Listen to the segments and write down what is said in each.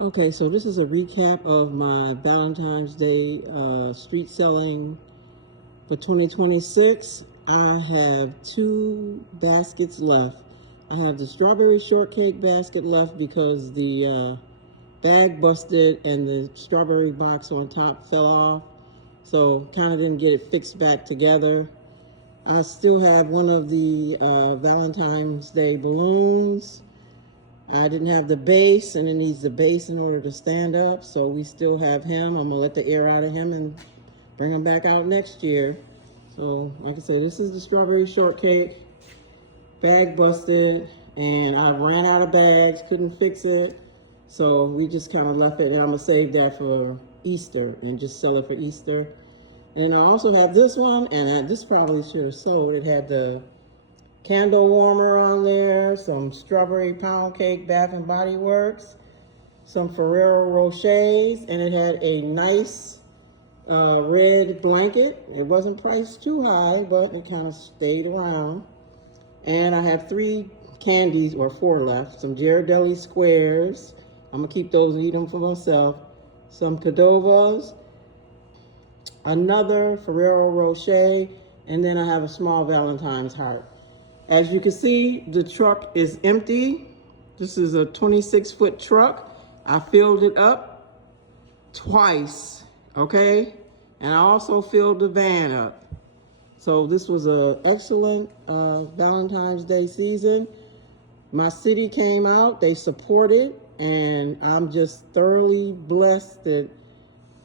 Okay, so this is a recap of my Valentine's Day street selling for 2026. I have two baskets left. I have the strawberry shortcake basket left because the bag busted and the strawberry box on top fell off. So kind of didn't get it fixed back together. I still have one of the Valentine's Day balloons. I didn't have the base, and it needs the base in order to stand up, so we still have him. I'm gonna let the air out of him and bring him back out next year. So, like I said, this is the strawberry shortcake. Bag busted, and I ran out of bags, couldn't fix it. So we just kind of left it, and I'm gonna save that for Easter and just sell it for Easter. And I also have this one, and this probably should have sold. It had the candle warmer on there, some strawberry pound cake Bath and Body Works, some Ferrero Rochers, and it had a nice red blanket. It wasn't priced too high, but it kind of stayed around. And I have three candies, or four left. Some Ghirardelli squares. I'm gonna keep those and eat them for myself. Some Cadovas, another Ferrero Rocher, and then I have a small Valentine's heart. As you can see, the truck is empty. This is a 26-foot truck. I filled it up twice, okay? And I also filled the van up. So this was an excellent Valentine's Day season. My city came out, they supported, and I'm just thoroughly blessed that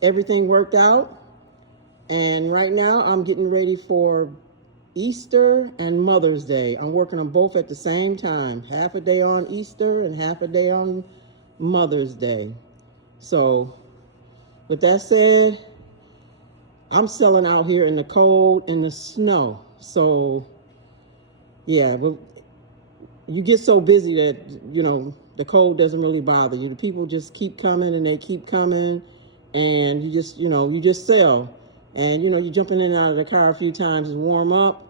everything worked out. And right now I'm getting ready for Easter and Mother's Day. I'm working on both at the same time. Half a day on Easter and half a day on Mother's Day. So with that said, I'm selling out here in the cold, in the snow. So yeah, but you get so busy that, you know, the cold doesn't really bother you. The people just keep coming and they keep coming, and you just, you know, you just sell. And, you know, you're jumping in and out of the car a few times to warm up.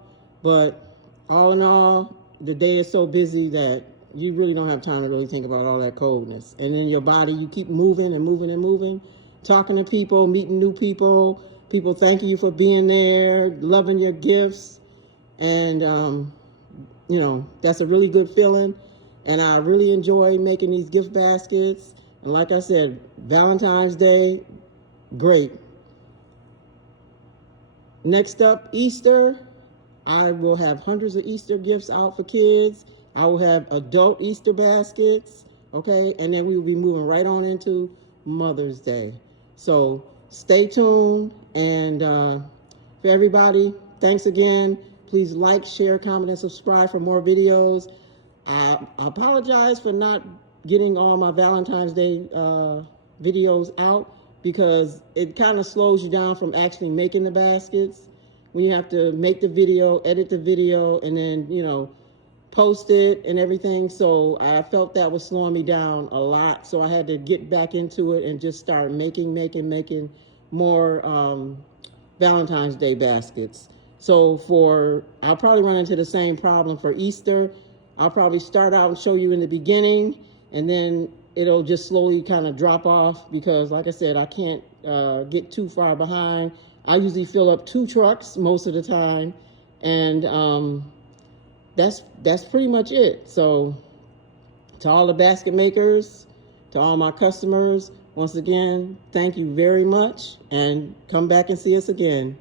But all in all, the day is so busy that you really don't have time to really think about all that coldness. And then your body, you keep moving and moving and moving, talking to people, meeting new people, people thanking you for being there, loving your gifts. And, you know, that's a really good feeling. And I really enjoy making these gift baskets. And like I said, Valentine's Day, great. Next up, Easter. I will have hundreds of Easter gifts out for kids. I will have adult Easter baskets, okay? And then we will be moving right on into Mother's Day. So stay tuned. And for everybody, thanks again. Please like, share, comment, and subscribe for more videos. I apologize for not getting all my Valentine's Day videos out, because it kind of slows you down from actually making the baskets. When you have to make the video, edit the video, and then, you know, post it and everything. So I felt that was slowing me down a lot. So I had to get back into it and just start making more Valentine's Day baskets. So I'll probably run into the same problem for Easter. I'll probably start out and show you in the beginning, and then it'll just slowly kind of drop off, because like I said, I can't get too far behind. I usually fill up 2 trucks most of the time, and that's pretty much it. So to all the basket makers, to all my customers, once again, thank you very much, and come back and see us again.